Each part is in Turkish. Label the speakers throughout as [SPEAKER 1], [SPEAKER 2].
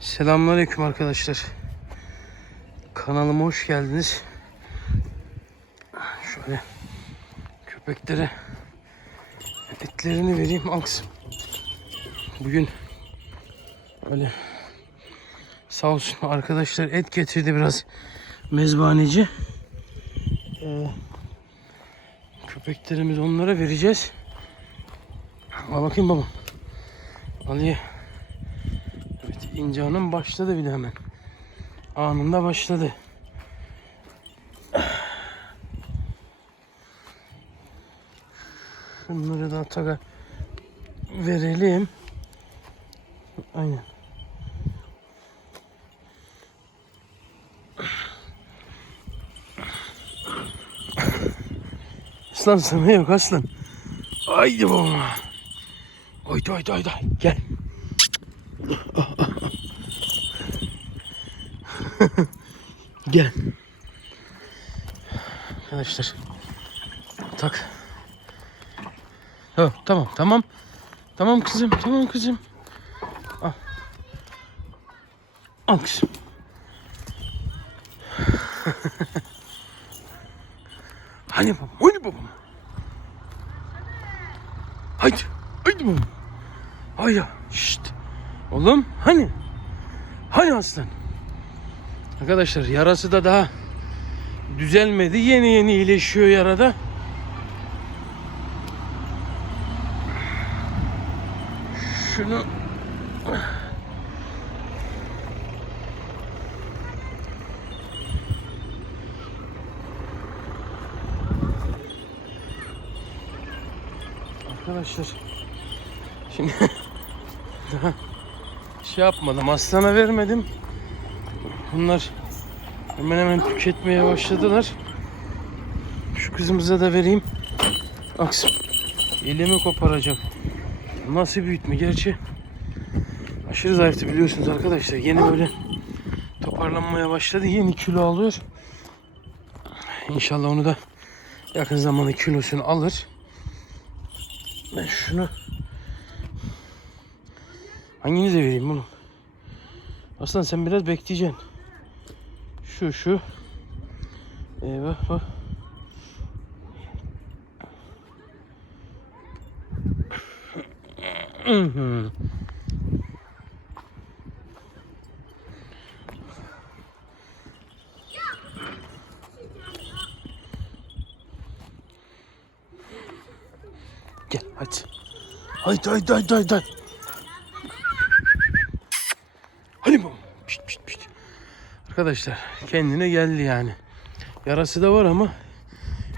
[SPEAKER 1] Selamünaleyküm arkadaşlar. Kanalıma hoş geldiniz. Şöyle köpeklere etlerini vereyim aksın. Bugün öyle sağ olsun arkadaşlar et getirdi biraz mezbaneci. Ee, köpeklerimiz onlara vereceğiz. Al bakayım babam. Ali'ye İnce Hanım başladı bile hemen. Anında başladı. Şunları da Ataga verelim. Aynen. Aslan sana yok aslan. Haydi baba. Haydi haydi haydi. Gel. Gel. Arkadaşlar. Tak. Tamam tamam tamam. Tamam kızım tamam kızım. Al. Al kızım. hani babam hani babam. Haydi. Haydi babam. Hayya. Şşt. Oğlum hani? Hani aslan? Arkadaşlar yarası da daha düzelmedi. Yeni yeni iyileşiyor yarada. Şunu Arkadaşlar şimdi daha şey yapmadım. Aslana vermedim. Bunlar hemen hemen tüketmeye başladılar. Şu kızımıza da vereyim. Aksın. Elimi koparacak. Nasıl büyütme gerçi. Aşırı zayıftı biliyorsunuz arkadaşlar. Yeni böyle toparlanmaya başladı. Yeni kilo alıyor. İnşallah onu da yakın zamanda kilosunu alır. Ben şunu hanginize vereyim bunu? Aslan sen biraz bekleyeceksin. Şu şu. Eyvah bak. Gel hadi. Haydi haydi haydi haydi. Hadi bu. Pişt pişt pişt. Arkadaşlar kendine geldi yani. Yarası da var ama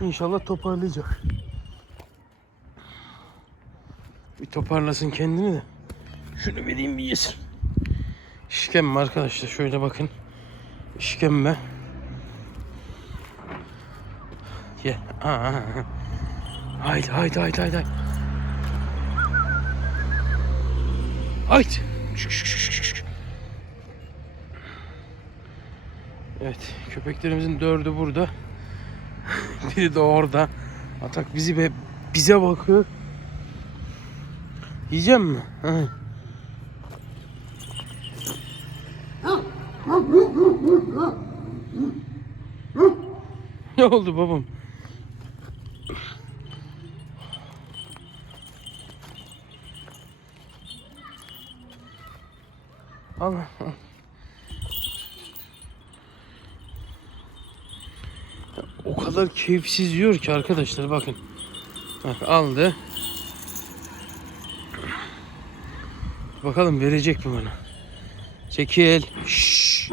[SPEAKER 1] inşallah toparlayacak. Bir toparlasın kendini de. Şunu vereyim bir yesin. İşkembe arkadaşlar şöyle bakın. İşkembe. Ye. Aa. Haydi haydi haydi haydi. haydi. Haydi. Şık, şık, Evet köpeklerimizin dördü burada. Biri de orada. Atak bizi be bize bakıyor. Yiyeceğim mi? Ne oldu babam? Al. al. O kadar keyifsiz yiyor ki arkadaşlar bakın. Bak aldı. Bakalım verecek mi bana? Çekil. Şşş.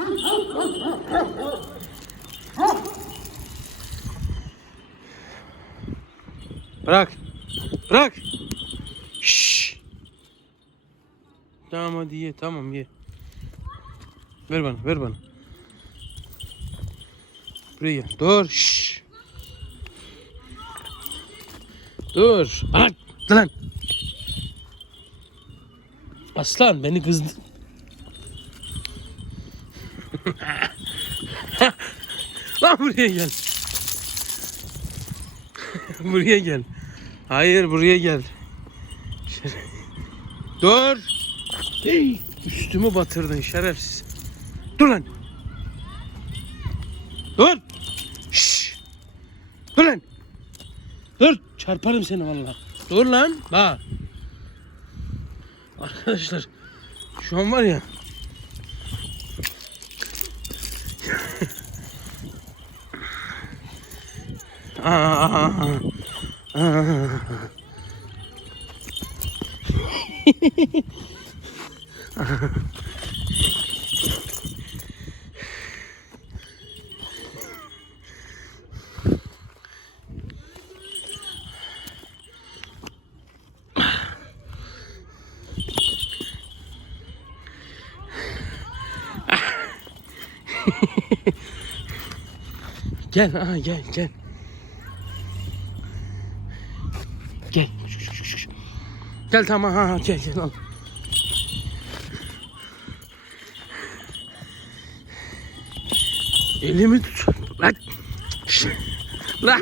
[SPEAKER 1] Bırak. Bırak. Şşş. Tamam hadi ye tamam ye. Ver bana ver bana. Buraya gel. Dur. Şşş. Dur. Bana lan. Aslan beni kızdı. Lan buraya gel. buraya gel. Hayır buraya gel. Dur. Hey. Üstümü batırdın şerefsiz. Dur lan. Dur. Şşş. Dur lan. Dur. Çarparım seni vallahi. Dur lan. Bak. Arkadaşlar şu an var ya Aa, aa. Gel, aha, gel, gel. Gel. Gel tamam, ha, ha, gel, gel al. Elimi tut. Lan. Lan.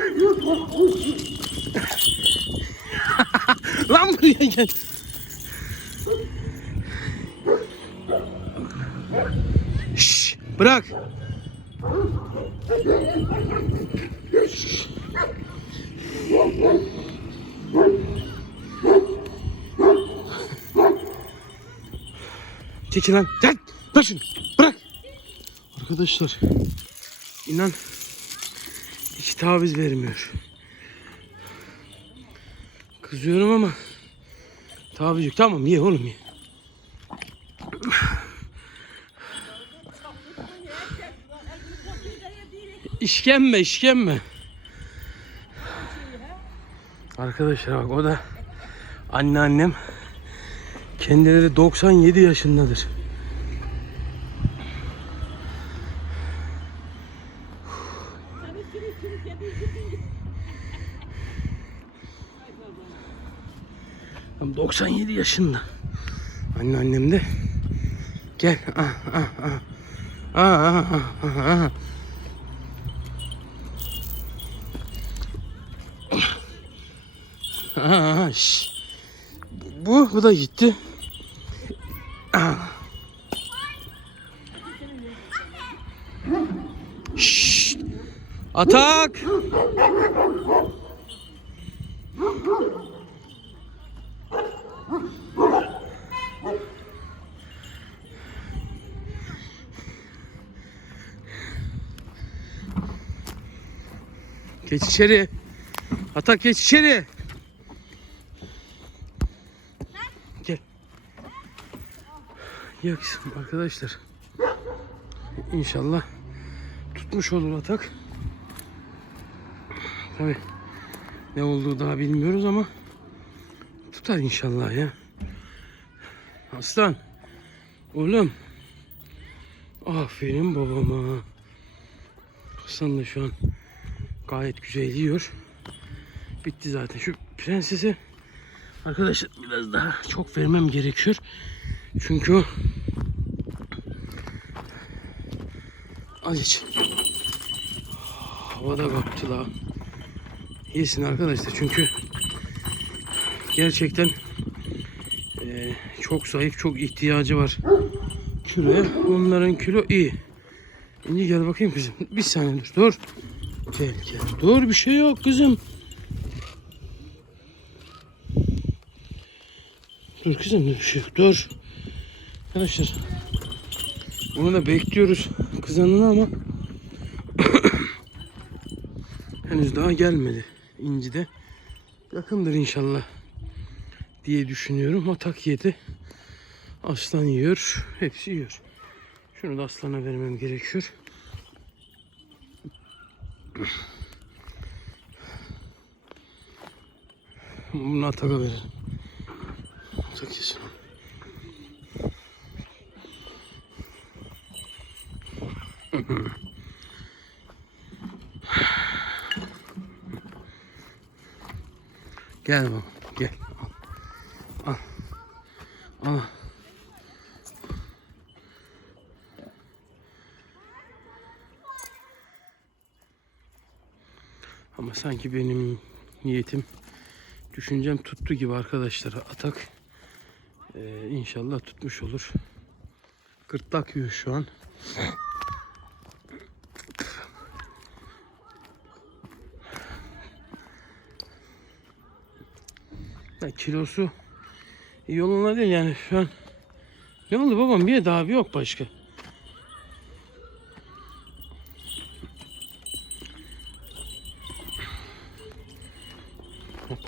[SPEAKER 1] Lan buraya gel. Şş, bırak. Çekil lan. Gel. Şunu. Bırak. Arkadaşlar. inan hiç taviz vermiyor. Kızıyorum ama taviz yok. Tamam ye oğlum ye. İşkembe işkembe. Arkadaşlar bak o da anneannem kendileri 97 yaşındadır. Tam 97 yaşında. Anneannem de gel. Ah ah ah. Ah ah ah ah. Aa, şş. Bu, bu da gitti. Şşt. Atak. Geç içeri. Atak geç içeri. Yok arkadaşlar. İnşallah tutmuş olur atak. Tabi ne olduğu daha bilmiyoruz ama tutar inşallah ya. Aslan. Oğlum. Aferin babama. Aslan da şu an gayet güzel yiyor. Bitti zaten. Şu prensese Arkadaşlar biraz daha çok vermem gerekiyor. Çünkü Al geç. Havada kaptı la. Yesin arkadaşlar çünkü gerçekten eee, çok zayıf, çok ihtiyacı var kiloya. Onların kilo iyi. Şimdi gel bakayım kızım. Bir saniye dur. Dur. Gel gel. Dur bir şey yok kızım. Dur kızım dur bir şey yok. Dur. Arkadaşlar. Onu da bekliyoruz kızanını ama henüz daha gelmedi. İnci de yakındır inşallah diye düşünüyorum. O tak yedi. Aslan yiyor. Hepsi yiyor. Şunu da aslana vermem gerekiyor. Bunu ataka verelim. Atak yesin. Gel baba gel. Al. Al. Al. Ama sanki benim niyetim, düşüncem tuttu gibi arkadaşlar. Atak ee, inşallah tutmuş olur. Gırtlak yiyor şu an. Ya kilosu yoluna değil yani şu an. Ne oldu babam? Bir daha bir yok başka.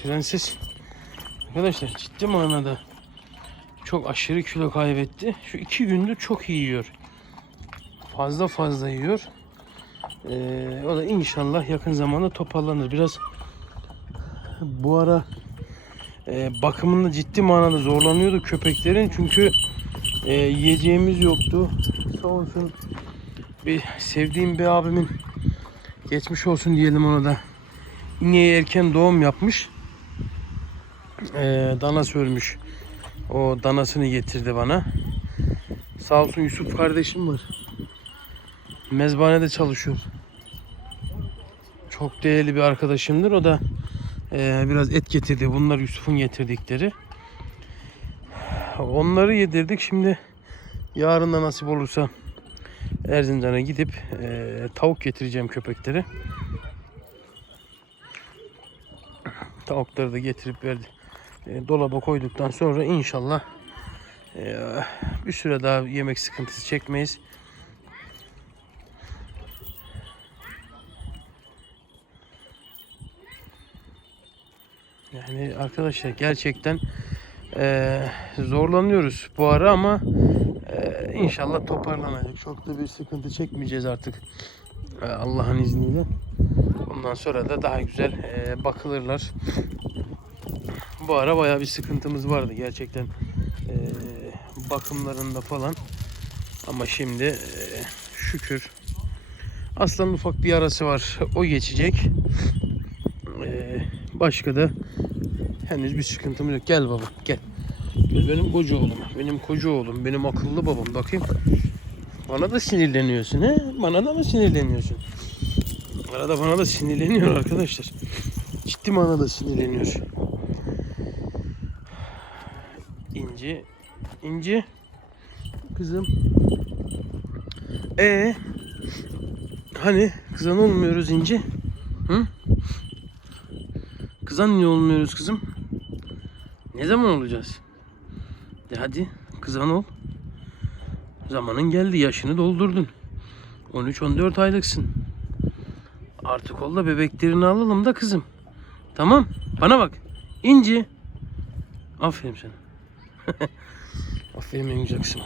[SPEAKER 1] Prenses arkadaşlar ciddi manada çok aşırı kilo kaybetti. Şu iki gündür çok iyi yiyor. Fazla fazla yiyor. Ee, o da inşallah yakın zamanda toparlanır. Biraz bu ara e, bakımında ciddi manada zorlanıyordu köpeklerin. Çünkü e, yiyeceğimiz yoktu. Sağ olsun bir sevdiğim bir abimin geçmiş olsun diyelim ona da. İneği erken doğum yapmış. E, dana sörmüş. O danasını getirdi bana. Sağ olsun Yusuf kardeşim var. Mezbanede çalışıyor. Çok değerli bir arkadaşımdır. O da e, biraz et getirdi. Bunlar Yusuf'un getirdikleri. Onları yedirdik. Şimdi yarın da nasip olursa Erzincan'a gidip e, tavuk getireceğim köpeklere. Tavukları da getirip verdi. E, dolaba koyduktan sonra inşallah e, bir süre daha yemek sıkıntısı çekmeyiz. Yani arkadaşlar gerçekten e, zorlanıyoruz bu ara ama e, inşallah toparlanacak. Çok da bir sıkıntı çekmeyeceğiz artık e, Allah'ın izniyle. Ondan sonra da daha güzel e, bakılırlar. Bu ara bayağı bir sıkıntımız vardı gerçekten e, bakımlarında falan. Ama şimdi e, şükür aslan ufak bir yarası var. O geçecek. E, başka da henüz bir sıkıntımız yok. Gel baba gel. Gel benim koca oğlum. Benim koca oğlum. Benim akıllı babam. Bakayım. Bana da sinirleniyorsun he? Bana da mı sinirleniyorsun? Arada bana da sinirleniyor arkadaşlar. Ciddi manada sinirleniyor. İnci. İnci. Kızım. E hani kızan olmuyoruz İnci? Hı? Kızan niye olmuyoruz kızım? Ne zaman olacağız? De hadi kızan ol. Zamanın geldi yaşını doldurdun. 13-14 aylıksın. Artık ol da bebeklerini alalım da kızım. Tamam bana bak. İnci. Aferin sana. Aferin en güzel kızım.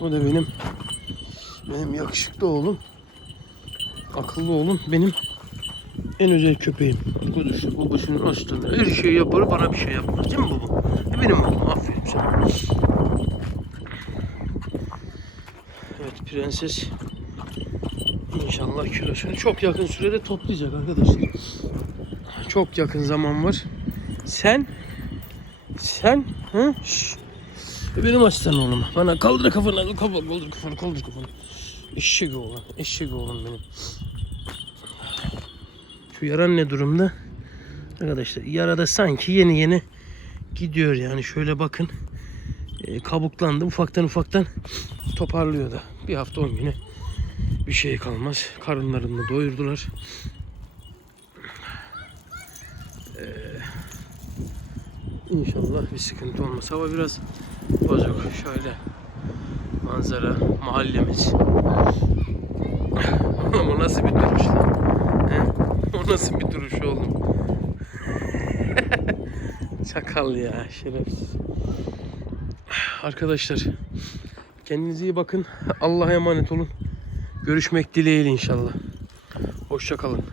[SPEAKER 1] O da benim benim yakışıklı oğlum. Akıllı oğlum. Benim en özel köpeğim. Arkadaşlar babasının aslanı. Her şeyi yapar bana bir şey yapmaz değil mi baba? E benim oğlum aferin sana. Evet prenses İnşallah kilosunu çok yakın sürede toplayacak arkadaşlar. Çok yakın zaman var. Sen sen hı? Şş. E Benim aslan oğlum. Bana kaldır kafanı, kaldır, kafanı, kaldır kafanı. Eşek oğlan, eşek oğlan benim. Şu yaran ne durumda? Arkadaşlar yarada sanki yeni yeni gidiyor yani şöyle bakın. E, kabuklandı ufaktan ufaktan toparlıyor da. Bir hafta on güne bir şey kalmaz. Karınlarını doyurdular. Ee, inşallah bir sıkıntı olmaz. Hava biraz bozuk. Şöyle manzara mahallemiz. Ama nasıl bir? O nasıl bir duruş oğlum? Çakal ya şerefsiz. Arkadaşlar kendinize iyi bakın. Allah'a emanet olun. Görüşmek dileğiyle inşallah. Hoşça kalın.